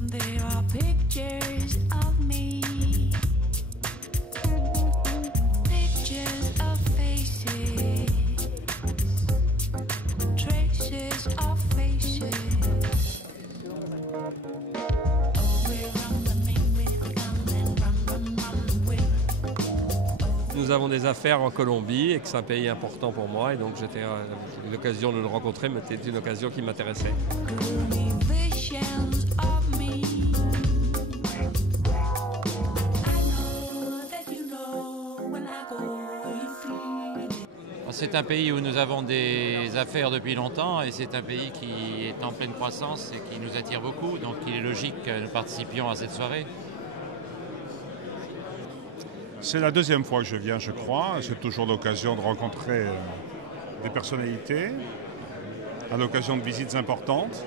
There are pictures of me, pictures of faces, traces of faces. Nous avons des affaires en Colombie et que c'est un pays important pour moi et donc j'étais l'occasion de le rencontrer, mais c'était une occasion qui m'intéressait. C'est un pays où nous avons des affaires depuis longtemps et c'est un pays qui est en pleine croissance et qui nous attire beaucoup, donc il est logique que nous participions à cette soirée. C'est la deuxième fois que je viens, je crois. C'est toujours l'occasion de rencontrer des personnalités, à l'occasion de visites importantes,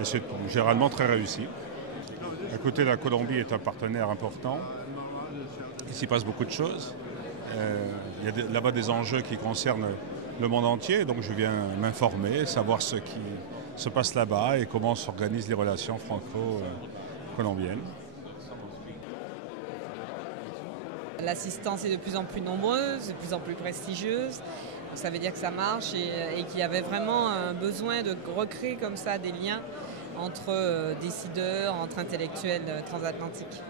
et c'est généralement très réussi. À côté, la Colombie est un partenaire important. Il s'y passe beaucoup de choses. Il y a là-bas des enjeux qui concernent le monde entier, donc je viens m'informer, savoir ce qui se passe là-bas et comment s'organisent les relations franco-colombiennes. L'assistance est de plus en plus nombreuse, de plus en plus prestigieuse. Ça veut dire que ça marche et qu'il y avait vraiment un besoin de recréer comme ça des liens entre décideurs, entre intellectuels transatlantiques.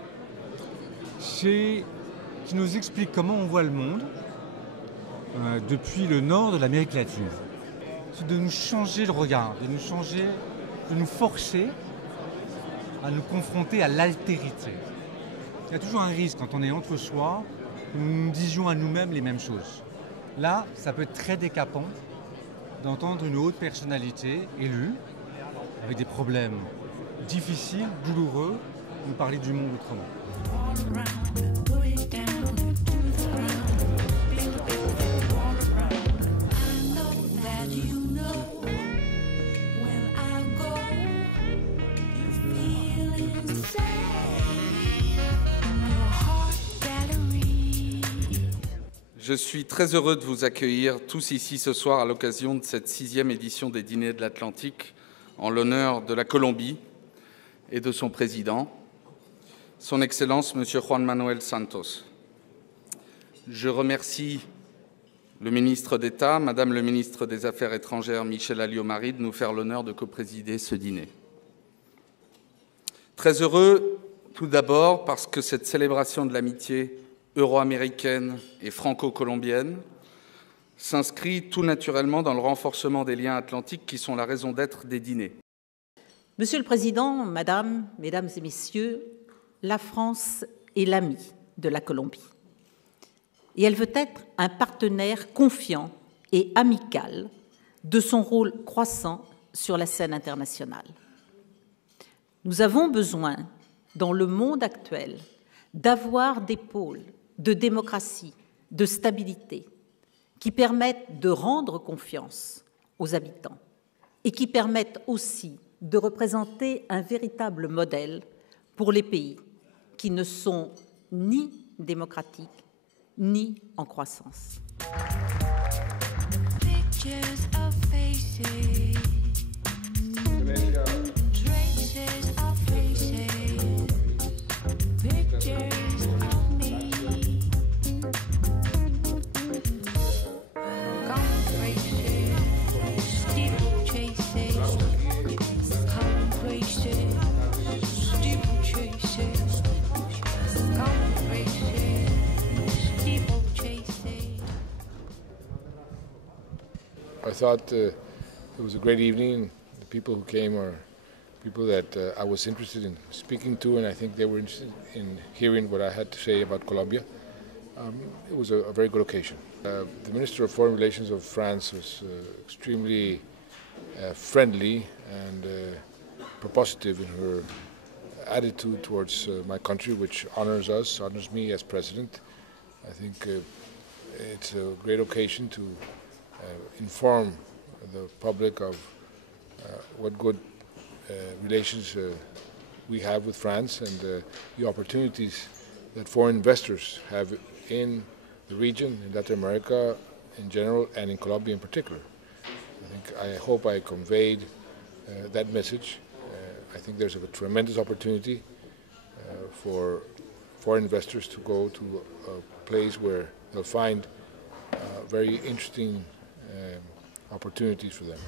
Qui nous explique comment on voit le monde depuis le nord de l'Amérique latine. C'est de nous changer le regard, de nous forcer à nous confronter à l'altérité. Il y a toujours un risque quand on est entre soi, que nous disions à nous-mêmes les mêmes choses. Là, ça peut être très décapant d'entendre une haute personnalité élue, avec des problèmes difficiles, douloureux, nous parler du monde autrement. Je suis très heureux de vous accueillir tous ici ce soir à l'occasion de cette 6e édition des Dîners de l'Atlantique en l'honneur de la Colombie et de son président, Son Excellence M. Juan Manuel Santos. Je remercie le ministre d'État, Madame le ministre des Affaires étrangères Michèle Alliot-Marie de nous faire l'honneur de coprésider ce dîner. Très heureux tout d'abord parce que cette célébration de l'amitié euro-américaine et franco-colombienne s'inscrit tout naturellement dans le renforcement des liens atlantiques qui sont la raison d'être des dîners. Monsieur le Président, Madame, Mesdames et Messieurs, la France est l'amie de la Colombie. Et elle veut être un partenaire confiant et amical de son rôle croissant sur la scène internationale. Nous avons besoin, dans le monde actuel, d'avoir des pôles de démocratie, de stabilité, qui permettent de rendre confiance aux habitants et qui permettent aussi de représenter un véritable modèle pour les pays qui ne sont ni démocratiques ni en croissance. I thought it was a great evening. The people who came are people that I was interested in speaking to, and I think they were interested in hearing what I had to say about Colombia. It was a very good occasion. The Minister of Foreign Relations of France was extremely friendly and propositive in her attitude towards my country, which honors us, honors me as President. I think it's a great occasion to inform the public of what good relations we have with France and the opportunities that foreign investors have in the region, in Latin America in general and in Colombia in particular. I hope I conveyed that message. I think there's a tremendous opportunity for foreign investors to go to a place where they'll find very interesting opportunities for them.